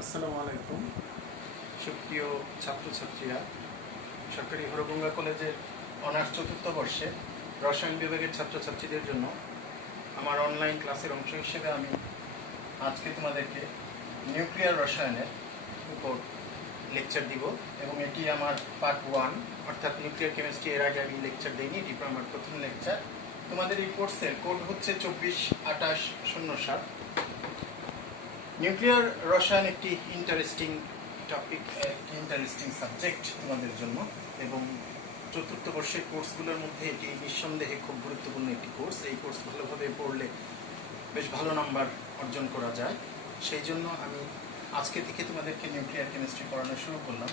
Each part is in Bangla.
আসসালামু আলাইকুম সুপ্রিয় ছাত্রছাত্রীরা। সরকারি হরগঙ্গা কলেজের অনার্স চতুর্থ বর্ষে রসায়ন বিভাগের ছাত্রছাত্রীদের জন্য আমার অনলাইন ক্লাসের অংশ হিসেবে আমি আজকে তোমাদেরকে নিউক্লিয়ার রসায়নের উপর লেকচার দিব এবং এটি আমার পার্ট 1, অর্থাৎ নিউক্লিয়ার কেমিস্ট্রি। এর আগে আমি লেকচার দিইনি, এটি আমার প্রথম লেকচার। তোমাদের এই কোর্সের কোড হচ্ছে 242807। নিউক্লিয়ার রসায়ন একটি ইন্টারেস্টিং টপিক, একটি ইন্টারেস্টিং সাবজেক্ট তোমাদের জন্য, এবং চতুর্থ বর্ষের কোর্সগুলোর মধ্যে এটি নিঃসন্দেহে খুব গুরুত্বপূর্ণ একটি কোর্স। এই কোর্স ভালোভাবে পড়লে বেশ ভালো নাম্বার অর্জন করা যায়। সেই জন্য আমি আজকে থেকে তোমাদেরকে নিউক্লিয়ার কেমিস্ট্রি পড়ানো শুরু করলাম।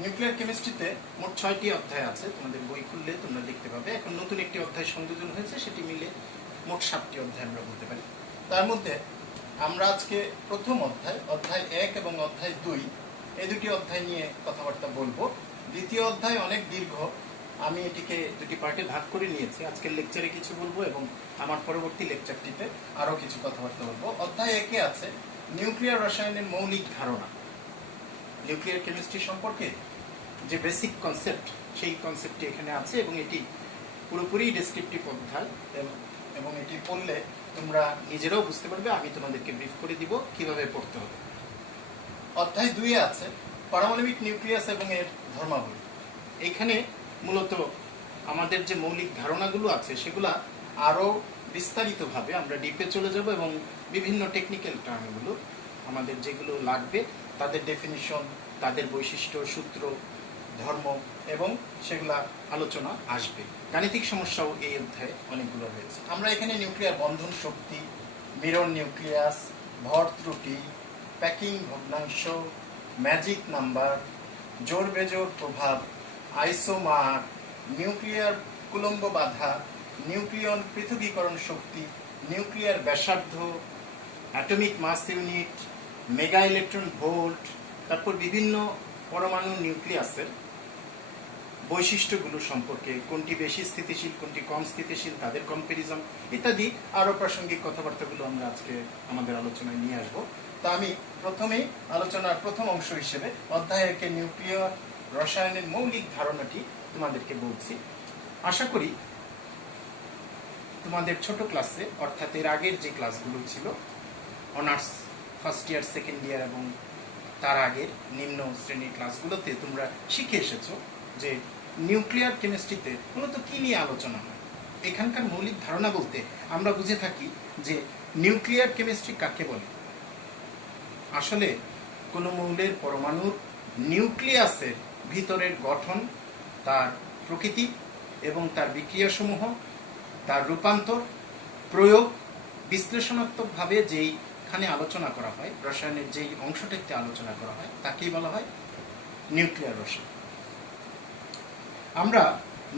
নিউক্লিয়ার কেমিস্ট্রিতে মোট 6টি অধ্যায় আছে, তোমাদের বই খুললে তোমরা দেখতে পাবে। এখন নতুন একটি অধ্যায় সংযোজন হয়েছে, সেটি মিলে মোট 7টি অধ্যায় আমরা বলতে পারি। তার মধ্যে আমরা আজকে প্রথম অধ্যায় 1 এবং অধ্যায় 2, এই দুটি অধ্যায় নিয়ে কথাবার্তা বলবো। দ্বিতীয় অধ্যায় অনেক দীর্ঘ, আমি এটিকে দুটি পার্টে ভাগ করে নিয়েছি। আজকের লেকচারে কিছু বলবো এবং আমার পরবর্তী লেকচারটিতে আরও কিছু কথাবার্তা বলবো। অধ্যায় 1-এ আছে নিউক্লিয়ার রসায়নের মৌলিক ধারণা। নিউক্লিয়ার কেমিস্ট্রি সম্পর্কে যে বেসিক কনসেপ্ট, সেই কনসেপ্টটি এখানে আছে এবং এটি পুরোপুরি ডেসক্রিপটিভ অধ্যায় এবং এটি পড়লে তোমরা নিজেরাও বুঝতে পারবে। আমি তোমাদেরকে ব্রিফ করে দিব কিভাবে পড়তে হবে। অধ্যায় 2-এ আছে পারমাণবিক নিউক্লিয়াস এবং এর ধর্মাবলী। এইখানে মূলত আমাদের যে মৌলিক ধারণাগুলো আছে সেগুলা আরও বিস্তারিতভাবে আমরা ডিপে চলে যাব এবং বিভিন্ন টেকনিক্যাল টার্মগুলো আমাদের যেগুলো লাগবে তাদের ডেফিনিশন, তাদের বৈশিষ্ট্য, সূত্র, ধর্ম এবং সেগুলা আলোচনা আসবে। গাণিতিক সমস্যাও এই অধ্যায়ে অনেকগুলো রয়েছে। আমরা এখানে নিউক্লিয়ার বন্ধন শক্তি, মিরর নিউক্লিয়াস, ভর ত্রুটি, প্যাকিং ভগ্নাংশ, ম্যাজিক নাম্বার, জোর বেজোর প্রভাব, আইসোমার, নিউক্লিয়ার কুলম্ব বাধা, নিউক্লিয়ন পৃথকীকরণ শক্তি, নিউক্লিয়ার ব্যাসার্ধ, atomic mass unit, mega electron volt, তারপর বিভিন্ন পরমাণু নিউক্লিয়াসের বৈশিষ্ট্যগুলো সম্পর্কে, কোনটি বেশি স্থিতিশীল, কোনটি কম স্থিতিশীল, তাদের কম্প্যারিজন ইত্যাদি আরও প্রাসঙ্গিক কথাবার্তাগুলো আমরা আজকে আমাদের আলোচনায় নিয়ে আসব। তা আমি প্রথমেই আলোচনার প্রথম অংশ হিসেবে অধ্যায় 1-এ নিউক্লিয়ার রসায়নের মৌলিক ধারণাটি তোমাদেরকে বলছি। আশা করি তোমাদের ছোট ক্লাসে, অর্থাৎ এর আগের যে ক্লাসগুলো ছিল honours first year, second year এবং তার আগের নিম্ন শ্রেণীর ক্লাসগুলোতে তোমরা শিখে এসেছো যে নিউক্লিয়ার কেমিস্ট্রিতে মূলত কী নিয়ে আলোচনা হয়। এখানকার মৌলিক ধারণা বলতে আমরা বুঝে থাকি যে নিউক্লিয়ার কেমিস্ট্রি কাকে বলে। আসলে কোনো মৌলের পরমাণুর নিউক্লিয়াসের ভিতরের গঠন, তার প্রকৃতি এবং তার বিক্রিয়াসমূহ, তার রূপান্তর, প্রয়োগ বিশ্লেষণাত্মকভাবে যেইখানে আলোচনা করা হয়, রসায়নের যেই অংশটাতে আলোচনা করা হয় তাকেই বলা হয় নিউক্লিয়ার রসায়ন। আমরা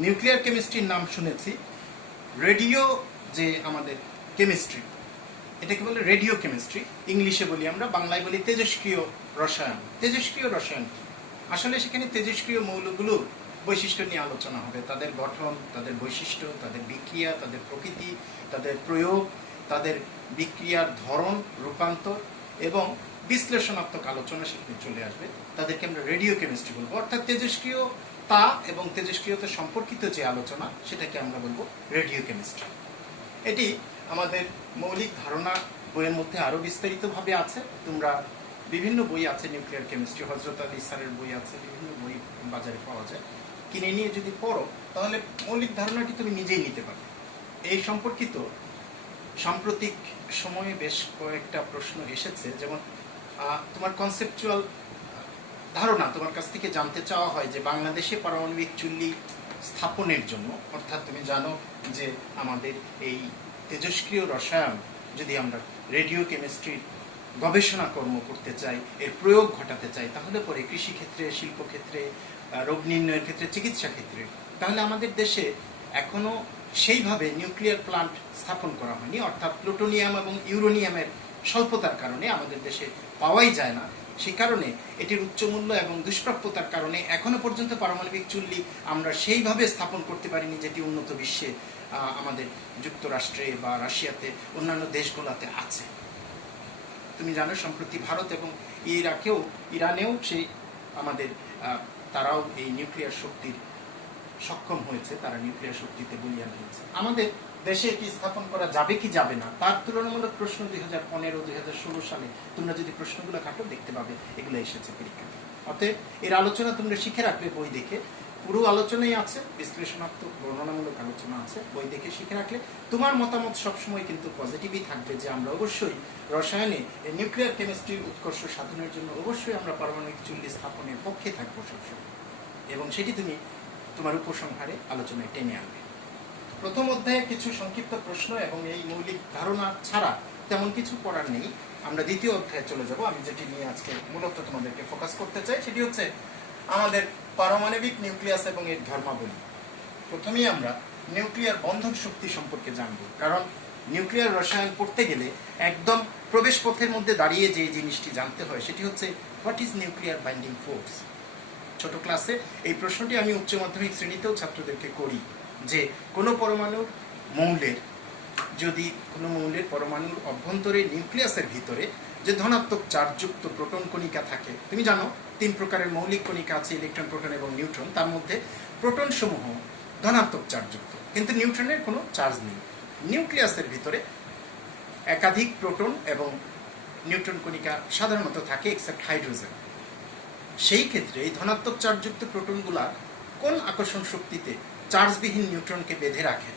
নিউক্লিয়ার কেমিস্ট্রির নাম শুনেছি। রেডিও যে আমাদের কেমিস্ট্রি, এটাকে বলে রেডিও কেমিস্ট্রি, ইংলিশে বলি আমরা, বাংলায় বলি তেজস্ক্রিয় রসায়ন। তেজস্ক্রিয় রসায়ন আসলে সেখানে তেজস্ক্রিয় মৌলগুলোর বৈশিষ্ট্য নিয়ে আলোচনা হবে, তাদের গঠন, তাদের বৈশিষ্ট্য, তাদের বিক্রিয়া, তাদের প্রকৃতি, তাদের প্রয়োগ, তাদের বিক্রিয়ার ধরন, রূপান্তর এবং বিশ্লেষণাত্মক আলোচনা সেখানে চলে আসবে। তাদেরকে আমরা রেডিও কেমিস্ট্রি বলবো। অর্থাৎ তেজস্ক্রিয়তা এবং তেজস্ক্রিয়তা সম্পর্কিত যে আলোচনা সেটাকে আমরা বলবো রেডিও কেমিস্ট্রি। এটি আমাদের মৌলিক ধারণা বইয়ের মধ্যে আরও বিস্তারিতভাবে আছে। তোমরা বিভিন্ন বই আছে নিউক্লিয়ার কেমিস্ট্রি, হজরত আলী স্যারের বই আছে, বিভিন্ন বই বাজারে পাওয়া যায়। কিনে নিয়ে যদি পড়ো তাহলে মৌলিক ধারণাটি তুমি নিজেই নিতে পারবে। এই সম্পর্কিত সাম্প্রতিক সময়ে বেশ কয়েকটা প্রশ্ন এসেছে, যেমন তোমার কনসেপচুয়াল ধারণা তোমার কাছ থেকে জানতে চাওয়া হয় যে বাংলাদেশে পারমাণবিক চুল্লি স্থাপনের জন্য, অর্থাৎ তুমি জানো যে আমাদের এই তেজস্ক্রিয় রসায়ন যদি আমরা রেডিও কেমিস্ট্রির গবেষণা কর্ম করতে চাই, এর প্রয়োগ ঘটাতে চাই, তাহলে পরে কৃষিক্ষেত্রে, শিল্পক্ষেত্রে, রোগ নির্ণয়ের ক্ষেত্রে, চিকিৎসা ক্ষেত্রে, তাহলে আমাদের দেশে এখনো সেইভাবে নিউক্লিয়ার প্লান্ট স্থাপন করা হয়নি। অর্থাৎ প্লুটোনিয়াম এবং ইউরেনিয়ামের স্বল্পতার কারণে আমাদের দেশে পাওয়াই যায় না। সেই কারণে এটির উচ্চ মূল্য এবং দুষ্প্রাপ্যতার কারণে এখনো পর্যন্ত পারমাণবিক চুল্লি আমরা সেইভাবে স্থাপন করতে পারিনি যেটি উন্নত বিশ্বে, আমাদের যুক্তরাষ্ট্রে বা রাশিয়াতে, অন্যান্য দেশগুলোতে আছে। তুমি জানো সম্প্রতি ভারত এবং ইরানেও সেই আমাদের তারাও এই নিউক্লিয়ার শক্তির সক্ষম হয়েছে, তারা নিউক্লিয়ার শক্তিতে বলিয়ান হয়েছে। আমাদের দেশে এটি স্থাপন করা যাবে কি যাবে না তার তুলনামূলক প্রশ্ন 2015-2016 সালে তোমরা যদি প্রশ্নগুলো ঘাটো দেখতে পাবে এগুলো এসেছে পরীক্ষাতে। অতএব এর আলোচনা তোমরা শিখে রাখলে বই দেখে, পুরো আলোচনাই আছে, বিশ্লেষণাত্মক বর্ণনামূলক আলোচনা আছে, বই দেখে শিখে রাখলে তোমার মতামত সবসময় কিন্তু পজিটিভই থাকবে যে আমরা অবশ্যই রসায়নে নিউক্লিয়ার কেমিস্ট্রির উৎকর্ষ সাধনের জন্য অবশ্যই আমরা পারমাণবিক চুল্লি স্থাপনের পক্ষে থাকবো সবসময়, এবং সেটি তুমি তোমার উপসংহারে আলোচনায় টেনে আনবে। প্রথম অধ্যায়ে কিছু সংক্ষিপ্ত প্রশ্ন এবং এই মৌলিক ধারণা ছাড়া তেমন কিছু পড়ার নেই। আমরা দ্বিতীয় অধ্যায়ে চলে যাব। আমি যেটি নিয়ে আজকে মূলত তোমাদেরকে ফোকাস করতে চাই সেটি হচ্ছে আমাদের পারমাণবিক নিউক্লিয়াস এবং এর ধর্মাবলী। প্রথমেই আমরা নিউক্লিয়ার বন্ধন শক্তি সম্পর্কে জানব, কারণ নিউক্লিয়ার রসায়ন পড়তে গেলে একদম প্রবেশ পথের মধ্যে দাঁড়িয়ে যে জিনিসটি জানতে হয় সেটি হচ্ছে what is nuclear binding force. ছোট ক্লাসে এই প্রশ্নটি আমি উচ্চ মাধ্যমিক শ্রেণীতেও ছাত্রদেরকে করি যে কোনো মৌলের পরমাণুর অভ্যন্তরে নিউক্লিয়াসের ভিতরে যে ধনাত্মক চার্জযুক্ত প্রোটন কণিকা থাকে, তুমি জানো 3 প্রকারের মৌলিক কণিকা আছে, ইলেকট্রন, প্রোটন এবং নিউট্রন। তার মধ্যে প্রোটন সমূহ ধনাত্মক চার্জযুক্ত, কিন্তু নিউট্রনের কোনো চার্জ নেই। নিউক্লিয়াসের ভিতরে একাধিক প্রোটন এবং নিউট্রন কণিকা সাধারণত থাকে এক্সেপ্ট হাইড্রোজেন। সেই ক্ষেত্রে এই ধনাত্মক চার্জযুক্ত প্রোটনগুলা কোন আকর্ষণ শক্তিতে চার্জবিহীন নিউট্রনকে বেঁধে রাখে?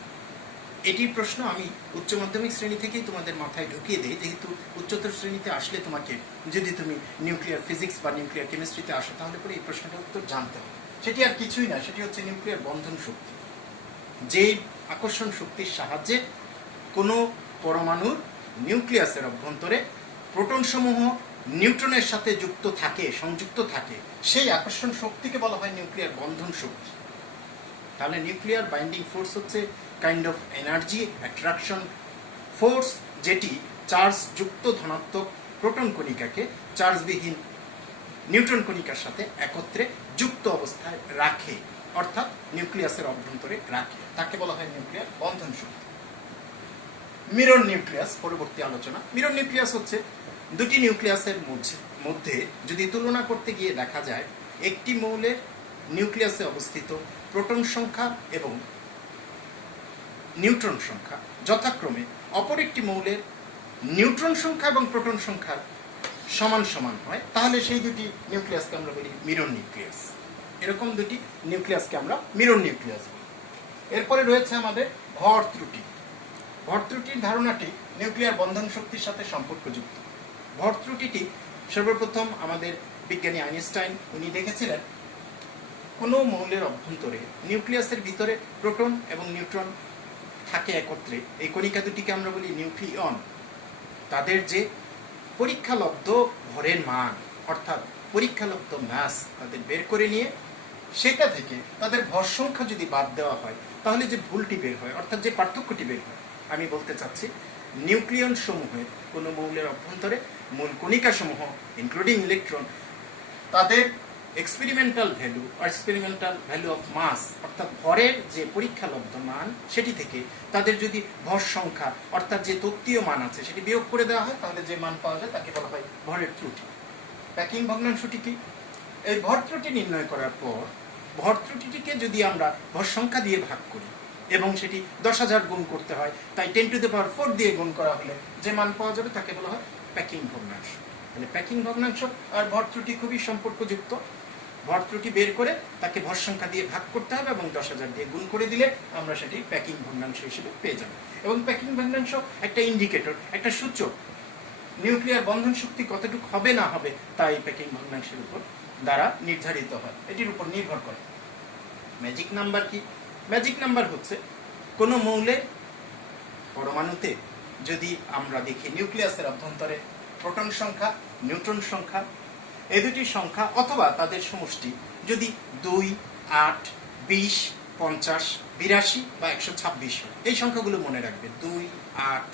এটির প্রশ্ন আমি উচ্চ মাধ্যমিক শ্রেণী থেকেই তোমাদের মাথায় ঢুকিয়ে দিই, যেহেতু উচ্চতর শ্রেণীতে আসলে তোমাকে, যদি তুমি নিউক্লিয়ার ফিজিক্স বা নিউক্লিয়ার কেমিস্ট্রিতে আসো, তাহলে পরে এই প্রশ্নটার উত্তর জানতে হবে। সেটি আর কিছুই না, সেটি হচ্ছে নিউক্লিয়ার বন্ধন শক্তি। যেই আকর্ষণ শক্তির সাহায্যে কোনো পরমাণুর নিউক্লিয়াসের অভ্যন্তরে প্রোটনসমূহ নিউট্রনের সাথে সংযুক্ত থাকে, সেই আকর্ষণ শক্তিকে বলা হয় নিউক্লিয়ার বন্ধন শক্তি। তাহলে নিউক্লিয়ার বাইন্ডিং ফোর্স হচ্ছে kind of energy attraction force, যেটি চার্জযুক্ত ধনাত্মক প্রোটন কণিকাকে চার্জবিহীন নিউট্রন কণিকার সাথে একত্রে যুক্ত অবস্থায় রাখে, অর্থাৎ নিউক্লিয়াসের অভ্যন্তরে রাখে। তাকে বলা হয় নিউক্লিয়ার বন্ধন শক্তি। মিরর নিউক্লিয়াস, পরবর্তী আলোচনা। মিরর নিউক্লিয়াস হচ্ছে দুটি নিউক্লিয়াসের মধ্যে যদি তুলনা করতে গিয়ে দেখা যায় একটি মৌলের নিউক্লিয়াসে অবস্থিত প্রোটন সংখ্যা এবং নিউট্রন সংখ্যা যথাক্রমে অপর একটি মৌলের নিউট্রন সংখ্যা এবং প্রোটন সংখ্যার সমান সমান হয়, তাহলে সেই দুটি নিউক্লিয়াসকে আমরা বলি মিরর নিউক্লিয়াস। এরকম দুটি নিউক্লিয়াসকে আমরা মিরর নিউক্লিয়াস বলি। এরপরে রয়েছে আমাদের ভর ত্রুটি। ভর ত্রুটির ধারণাটি নিউক্লিয়ার বন্ধন শক্তির সাথে সম্পর্কযুক্ত। ভর ত্রুটিটি সর্বপ্রথম আমাদের বিজ্ঞানী আইনস্টাইন উনি দেখেছিলেন কোনো মৌলের অভ্যন্তরে নিউক্লিয়াসের ভিতরে প্রোটন এবং নিউট্রন থাকে একত্রে, এই কণিকা দুটিকে আমরা বলি নিউক্লিয়ন। তাদের যে পরীক্ষালব্ধ ভরের মান, অর্থাৎ পরীক্ষালব্ধ ম্যাস তাদের বের করে নিয়ে সেটা থেকে তাদের ভর সংখ্যা যদি বাদ দেওয়া হয়, তাহলে যে ভুলটি বের হয়, অর্থাৎ যে পার্থক্যটি বের হয়, আমি বলতে চাচ্ছি নিউক্লিয়ন সমূহের কোনো মৌলের অভ্যন্তরে মূল কণিকা সমূহ ইনক্লুডিং ইলেকট্রন, তাদের এক্সপেরিমেন্টাল ভ্যালু অফ মাস, অর্থাৎ ভরের যে পরীক্ষালব্ধ মান, সেটি থেকে তাদের যদি ভর সংখ্যা অর্থাৎ যে তত্ত্বীয় মান আছে সেটি বিয়োগ করে দেওয়া হয়, তাহলে যে মান পাওয়া যায় তাকে বলা হয় ভরের ত্রুটি। প্যাকিং ভগ্নাংশটি কি? এই ভর ত্রুটি নির্ণয় করার পর ভর ত্রুটিটিকে যদি আমরা ভর সংখ্যা দিয়ে ভাগ করি এবং সেটি 10,000 গুণ করতে হয়, তাই 10⁴ দিয়ে গুণ করা হলে যে মান পাওয়া যাবে তাকে বলা হয় প্যাকিং ভগ্নাংশ। তাহলে প্যাকিং ভগ্নাংশ আর ভর ত্রুটি খুবই সম্পর্কযুক্ত। ভর ত্রুটি বের করে তাকে ভর সংখ্যা দিয়ে ভাগ করতে হবে এবং 10,000 দিয়ে গুণ করে দিলে আমরা সেটি প্যাকিং ভগ্নাংশ হিসেবে পেয়ে যাব। এবং প্যাকিং ভগ্নাংশ একটা ইন্ডিকেটর, একটা সূচক, নিউক্লিয়ার বন্ধন শক্তি কতটুকু হবে না হবে তা এই প্যাকিং ভগ্নাংশের উপর দ্বারা নির্ধারিত হয়, এটির উপর নির্ভর করে। ম্যাজিক নাম্বার কি? ম্যাজিক নাম্বার হচ্ছে কোনো মৌলের পরমাণুতে যদি আমরা দেখি নিউক্লিয়াসের অভ্যন্তরে প্রোটন সংখ্যা, নিউট্রন সংখ্যা, এই দুটি সংখ্যা অথবা তাদের সমষ্টি যদি 2, 8, 20, 50, 82 বা 126 হয়, এই সংখ্যাগুলো মনে রাখবে। 2, 8,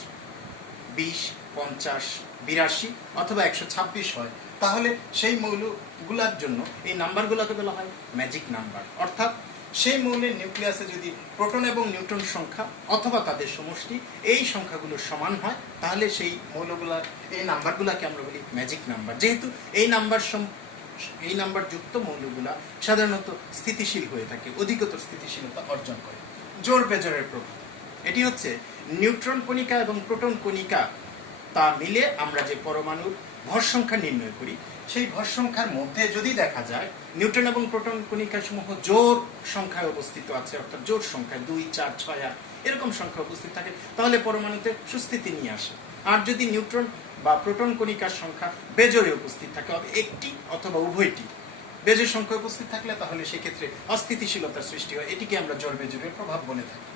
20, 50, 82 অথবা 126 হয়, তাহলে সেই মৌলগুলোর জন্য এই নাম্বারগুলোকে বলা হয় ম্যাজিক নাম্বার। অর্থাৎ সেই মৌলের নিউক্লিয়াসে যদি প্রোটন এবং নিউট্রন সংখ্যা অথবা তাদের সমষ্টি এই সংখ্যাগুলো সমান হয়, তাহলে সেই মৌলগুলা এই নাম্বারগুলোকে আমরা বলি ম্যাজিক নাম্বার। যেহেতু এই নাম্বার যুক্ত মৌলগুলা সাধারণত স্থিতিশীল হয়ে থাকে, অধিকতর স্থিতিশীলতা অর্জন করে। জোর বেজোরের প্রভাব, এটি হচ্ছে নিউট্রন কণিকা এবং প্রোটন কণিকা তা মিলে আমরা যে পরমাণুর ভর সংখ্যা নির্ণয় করি, সেই ভর সংখ্যার মধ্যে যদি দেখা যায় নিউট্রন এবং প্রোটন কণিকা সমূহ জোর সংখ্যায় অবস্থিত আছে, অর্থাৎ জোর সংখ্যায় 2, 4, 6, 8 এরকম সংখ্যা উপস্থিত থাকে, তাহলে পরমাণুতে সুস্থিতি নিয়ে আসে। আর যদি নিউট্রন বা প্রোটন কণিকার সংখ্যা বেজোরে উপস্থিত থাকে, একটি অথবা উভয়টি বেজোর সংখ্যা উপস্থিত থাকলে তাহলে সেক্ষেত্রে অস্থিতিশীলতার সৃষ্টি হয়। এটিকে আমরা জোর বেজোরের প্রভাব বলে থাকি।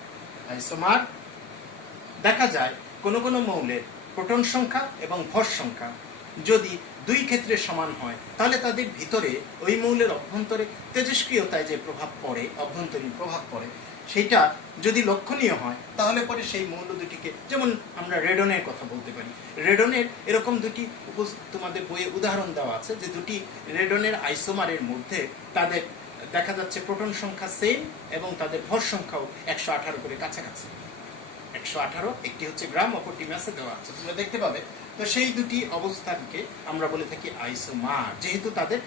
আইসোমার দেখা যায় কোনো কোনো মৌলের প্রোটন সংখ্যা এবং ভর সংখ্যা যদি দুই ক্ষেত্রে সমান হয়, তাহলে তাদের ভিতরে ওই মৌলের অভ্যন্তরে তেজস্ক্রিয়তায় যে প্রভাব পড়ে, অভ্যন্তরীণ প্রভাব পড়ে, সেটা যদি লক্ষণীয় হয়, তাহলে পরে সেই মৌল দুটিকে, যেমন আমরা রেডনের কথা বলতে পারি। রেডনের এরকম দুটি তোমাদের বইয়ে উদাহরণ দেওয়া আছে, যে দুটি রেডনের আইসোমারের মধ্যে তাদের দেখা যাচ্ছে প্রোটন সংখ্যা সেম এবং তাদের ভর সংখ্যাও 118 করে কাছাকাছি। 118, একটি হচ্ছে গ্রাম, অপরটি ম্যাসে দেওয়া আছে, তোমরা দেখতে পাবে। তো সেই দুটি অবস্থানকে আমরা বলে থাকি আইসোমার, যেহেতু তাদের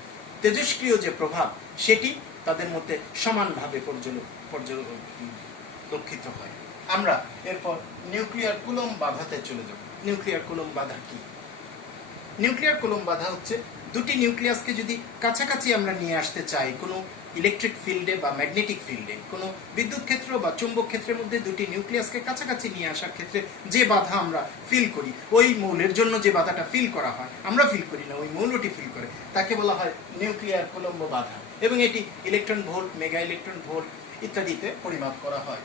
তেজস্ক্রিয় যে প্রভাব সেটি তাদের মধ্যে সমানভাবে পরিলক্ষিত হয়। আমরা এরপর নিউক্লিয়ার কুলম্ব বাধাতে চলে যাব। নিউক্লিয়ার কুলম্ব বাধা কি? নিউক্লিয়ার কুলম্ব বাধা হচ্ছে দুটি নিউক্লিয়াসকে যদি কাছাকাছি আমরা নিয়ে আসতে চাই, কোনো ইলেকট্রিক ফিল্ডে বা ম্যাগনেটিক ফিল্ডে, কোনো বিদ্যুৎ ক্ষেত্র বা চুম্বক ক্ষেত্রের মধ্যে দুটি নিউক্লিয়াসকে কাছাকাছি নিয়ে আসার ক্ষেত্রে যে বাধা আমরা ফিল করি, ওই মৌলের জন্য যে বাধাটা ফিল করা হয়, আমরা ফিল করি না, ওই মৌলটি ফিল করে, তাকে বলা হয় নিউক্লিয়ার কুলম্ব বাধা। এবং এটি electron volt, mega electron volt ইত্যাদিতে পরিমাপ করা হয়।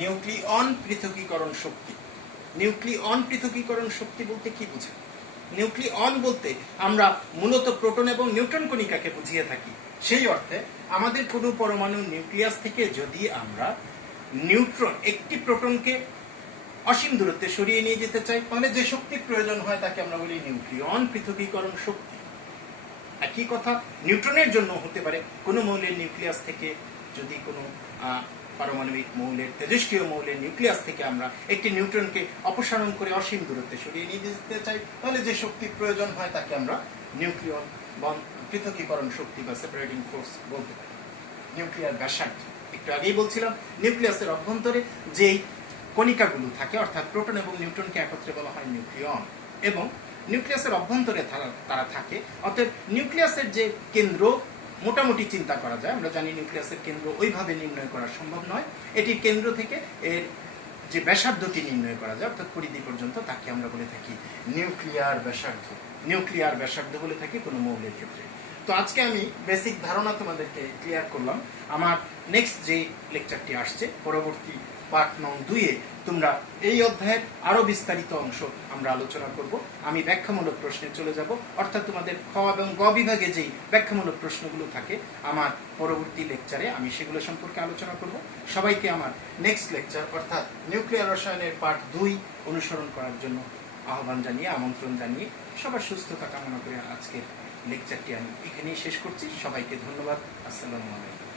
নিউক্লিয়ন পৃথকীকরণ শক্তি। নিউক্লিয়ন পৃথকীকরণ শক্তি বলতে কি বোঝায়? নিউক্লিয়ন বলতে আমরা মূলত প্রোটন এবং নিউট্রন কণিকাকে বুঝিয়ে থাকি। সেই অর্থে আমাদের কোনো পরমাণু নিউক্লিয়াস থেকে যদি আমরা একটি প্রোটনকে অসীম দূরত্বে সরিয়ে নিয়ে যেতে চাই, তাহলে যে শক্তির প্রয়োজন হয় তাকে আমরা বলি নিউক্লিয়ন পৃথকীকরণ শক্তি। একই কথা নিউট্রনের জন্য হতে পারে। কোনো মৌলের নিউক্লিয়াস থেকে যদি কোনো পারমাণবিক মৌলের, তেজস্ক্রিয় মৌলের নিউক্লিয়াস থেকে আমরা একটি নিউট্রনকে অপসারণ করে অসীম দূরত্বে সরিয়ে নিয়ে যেতে চাই, তাহলে যে শক্তির প্রয়োজন হয় তাকে আমরা নিউক্লিয়ন পৃথকীকরণ শক্তি বা সেপারেটিং ফোর্স বলতে পারি। নিউক্লিয়ার ব্যাসার্ধ, একটু আগেই বলছিলাম, নিউক্লিয়াসের অভ্যন্তরে যেই কণিকাগুলো থাকে, অর্থাৎ প্রোটন এবং নিউট্রনকে একত্রে বলা হয় নিউক্লিয়ন, এবং নিউক্লিয়াসের অভ্যন্তরে তারা থাকে। অতএব নিউক্লিয়াসের যে কেন্দ্র মোটামুটি চিন্তা করা যায়, আমরা জানি নিউক্লিয়াসের কেন্দ্র ওইভাবে নির্ণয় করা সম্ভব নয়, এটির কেন্দ্র থেকে এর যে ব্যাসার্ধটি নির্ণয় করা যায়, অর্থাৎ পরিধি পর্যন্ত, তাকে আমরা বলে থাকি নিউক্লিয়ার ব্যাসার্ধ। নিউক্লিয়ার ব্যাসার্ধ বলে থাকি কোনো মৌলের ক্ষেত্রে। তো আজকে আমি বেসিক ধারণা তোমাদেরকে ক্লিয়ার করলাম। আমার নেক্সট যে লেকচারটি আসছে, পরবর্তী পার্ট নং 2-এ তোমরা এই অধ্যায়ের আরো বিস্তারিত অংশ আমরা আলোচনা করব। আমি ব্যাখ্যামূলক প্রশ্নে চলে যাব, অর্থাৎ তোমাদের খ এবং গ বিভাগে যেই ব্যাখ্যামূলক প্রশ্নগুলো থাকে, আমার পরবর্তী লেকচারে আমি সেগুলো সম্পর্কে আলোচনা করব। সবাইকে আমার নেক্সট লেকচার, অর্থাৎ নিউক্লিয়ার রসায়নের পার্ট 2 অনুসরণ করার জন্য আহ্বান জানিয়ে, আমন্ত্রণ জানিয়ে, সবার সুস্থতা কামনা করে আজকের লেকচারটি আমি এখানেই শেষ করছি। সবাইকে ধন্যবাদ। আসসালামু আলাইকুম।